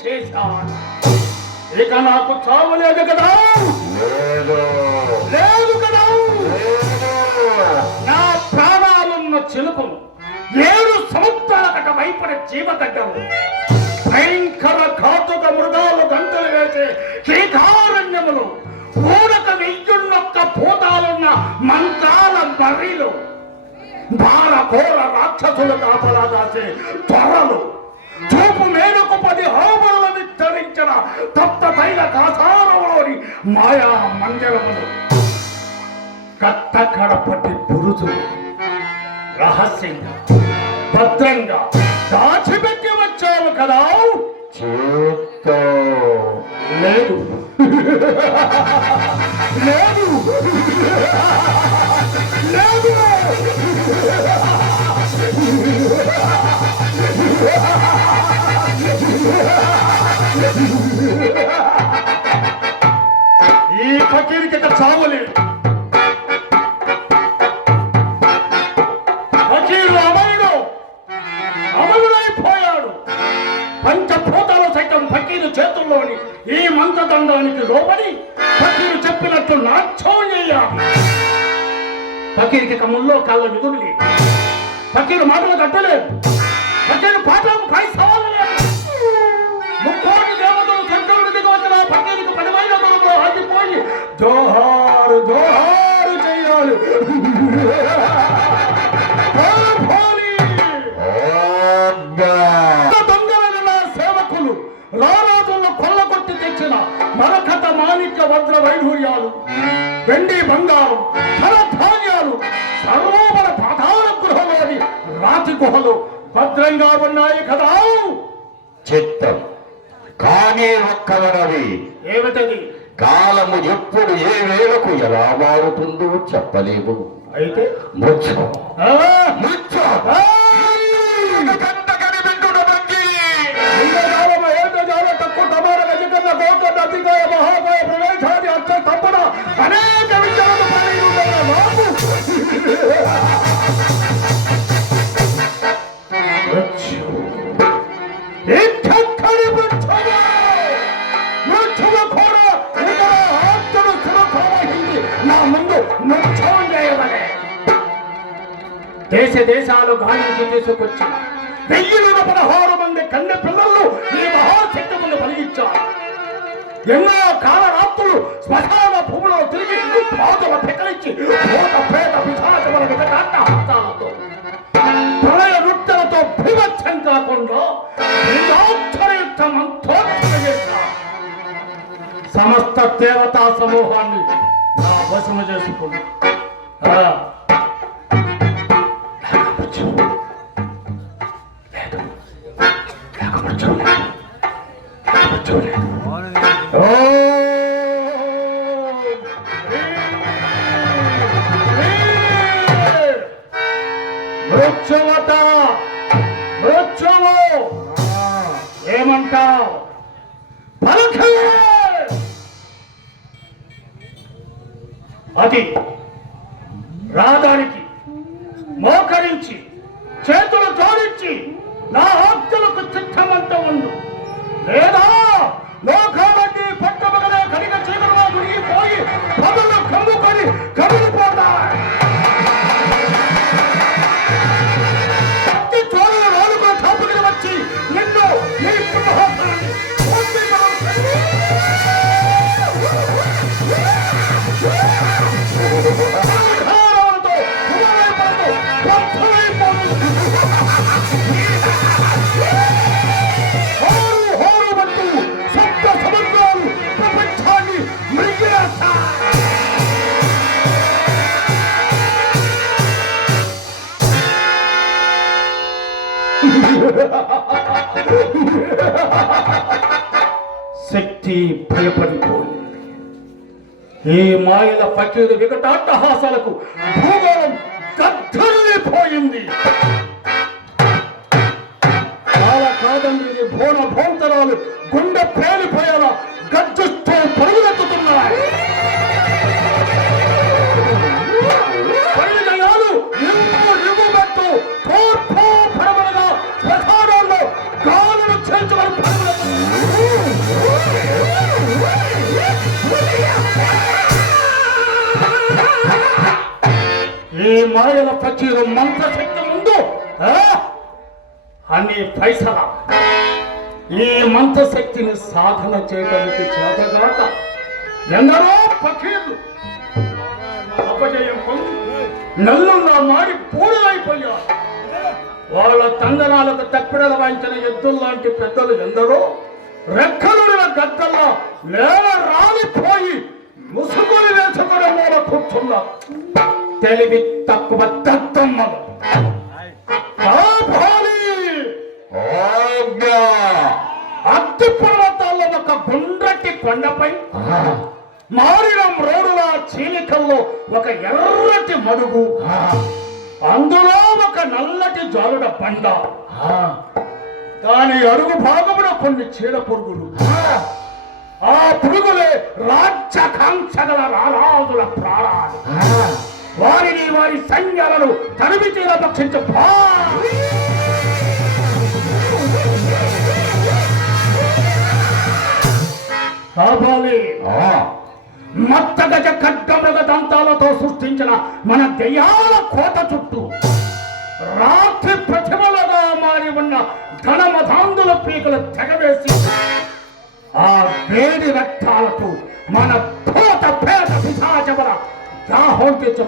చేశాను. ఇక నాకు చావు లేదు కదా? లేదు కదా? నా ప్రాణాలున్న చిలుకను 7 సంవత్సరాల జీవగడ్డలు, భయంకర ఘాతుక మృగాలు గంటలు వేసే కీకారణ్యములు, ఊరక వెయ్యున్నొక్క భూతాలున్న మంత్రాల బరిలు, భార ఘోర రాక్షసులు కాపలా దాసే త్వరలు, చూపు మేరకు 10 హోమలను విస్తరించిన తప్త తైల కాసారంలోని మాయా మందిరములు, కట్ట కడపటి బురుజులు రహస్యంగా భద్రంగా దాచిపెట్టి వచ్చాము కదా. లేదు లేదు లేదు ఈ ఫకీరికి చావలేదు. ఫకీరు అమరుడైపోయాడు. పంచభూతాలు సైతం ఫకీరు చేతుల్లోని ఈ మంత్రదండానికి లోబడి ఫకీరు చెప్పినట్టు నాట్యం చేయాలి. ఫకీరికి కమ్ముల్లో కాళ్ళ విధులు లేదు. ఫకీరు మాటలు కట్టలేదు. ఫకీరు పాటలకు పై సవాలు లేదు. 30 దేవతలు సంకరుడు దిగి వచ్చిన ఫకీరికి 10 మైళ్ళ దూరంలో ఆగిపోయి జోహారు జోహారు చేయాలి. దొంగలైన సేవకులు రారాజులను కొల్లగొట్టి తెచ్చిన మరకత మాణిక్య వజ్ర వైఢూర్యాలు, వెండి బంగారం, ధనధాన్యాలు సర్వోపర పాతాళ గృహలోని రాతి గుహలు భద్రంగా ఉన్నాయి కదా. చిత్తం కానీ ఒక్కవనవి. ఏమిటది? కాలము ఎప్పుడు ఏ వేళకు ఎలా మారుతుందో చెప్పలేము. అయితే ముచ్చం మహాకాయ ప్రవేశాది అర్థ తప్పన అనేక విషయాలు నా ముందు నృత్యం చేయవలే. దేశ దేశాలు గాలికి తీసుకొచ్చి 1016 మంది కన్నె పిల్లలు ఈ మహాశక్తి ముందు పలిగించారు. ఎన్నో కాలరాత్రులు శ్మశాన భూమిలో తిరిగి పాదుల పెకలించి భూత ప్రేత పిశాచముల వికటాండ హస్తాలతో ప్రళయ నృత్యాలతో భీభత్సం కాకుండా నిరాక్షరయుక్త మంత్రోచ్చరణ చేశారు. సమస్త దేవతా సమూహాన్ని నా వశము చేసుకున్నా. మృత్యువట మృత్యువు ఏమంటావు? అది రాదానికి మోకరించి చేతులు జోడించి నా ఆజ్ఞలకు చిత్తమంతా ఉండు, లేదా లోకాలన్నీ పట్టమగలే కడిగ చీకటిలో మునిగిపోయి పదులు కమ్ముకొని కమిలిపోతాయి. అతి చోళ నాలుగు తాపుకి వచ్చి నిన్ను నీ సింహాసనాన్ని శక్తి భయపడిపోయింది. ఈ మాయల ఫకీరు వికటాట్టహాసాలకు భూగోళం దద్దరిల్లిపోయింది. చాలా కాదండి భోన భోంతరాలు గుండె పేలిపోయేలా గర్జిస్తూ పరుగులెత్తుతున్నాయి. పరిణయాలు ఇవ్వబెట్టు తూర్పు పడమలుగా శ్మశానాల్లో గాలులు చేర్చుకొని ఈ మాయల ఫకీరు మంత్రశక్తి ముందు అన్ని పైసల ఈ మంత్రశక్తిని సాధన చేయడానికి చేతగాక ఎందరో పకీర్లు అపజయం పొంది నల్లున్నా మాడి పూడైపోయారు. వాళ్ళ తందనాలకు తప్పిడలు వాయించిన ఎద్దుల్లాంటి పెద్దలు ఎందరో రెక్కలుడిన గద్దల్లా నేల రాలిపోయి ముసుగులు వేసుకుని మూల కూర్చున్నారు. తెలివి తక్కువ దత్తమ్మలు. అత్తి పర్వతాల్లో ఒక గుండ్రటి కొండపై మారిన రోడ్డుల చీలికల్లో ఒక ఎర్రటి మడుగు, అందులో ఒక నల్లటి జారుడ బండ, దాని అడుగు భాగమున కొన్ని చీడ పురుగులు. ఆ పురుగులే రాజ్యాకాంక్షగల రారాజుల ప్రాణాలు. వారిని వారి సైన్యాలను తరిమి తీర భక్షించు. మత్తగజ ఖడ్గమృగ దంతాలతో సృష్టించిన మన దెయ్యాల కోట చుట్టూ రాత్రి ప్రతిమలుగా మారి ఉన్న ఘనమధాంధుల పీకలు తెగవేసి ఆ వేడి రక్తాలకు మన భూత పేద పిశాచముల దాహం తెచ్చు.